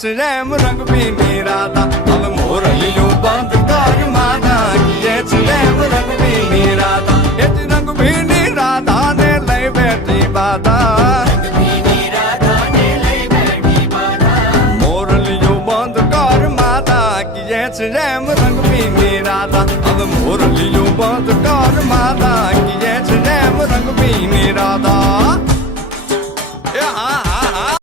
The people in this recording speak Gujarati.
છે રેમ રંગ પીની રાધા હવે મોરલીયું બંધ કર માતા કીએ છે રેમ રંગ પીની રાધા એ જ રંગ પીની રાધા ને લઈ બેઠી બાધા મોરલીયું બંધ કર માતા કીએ છે રેમ રંગ પીની રાધા હવે મોરલીયું બંધ કર માતા કીએ છે રેમ રંગ પીની રાધા એ હા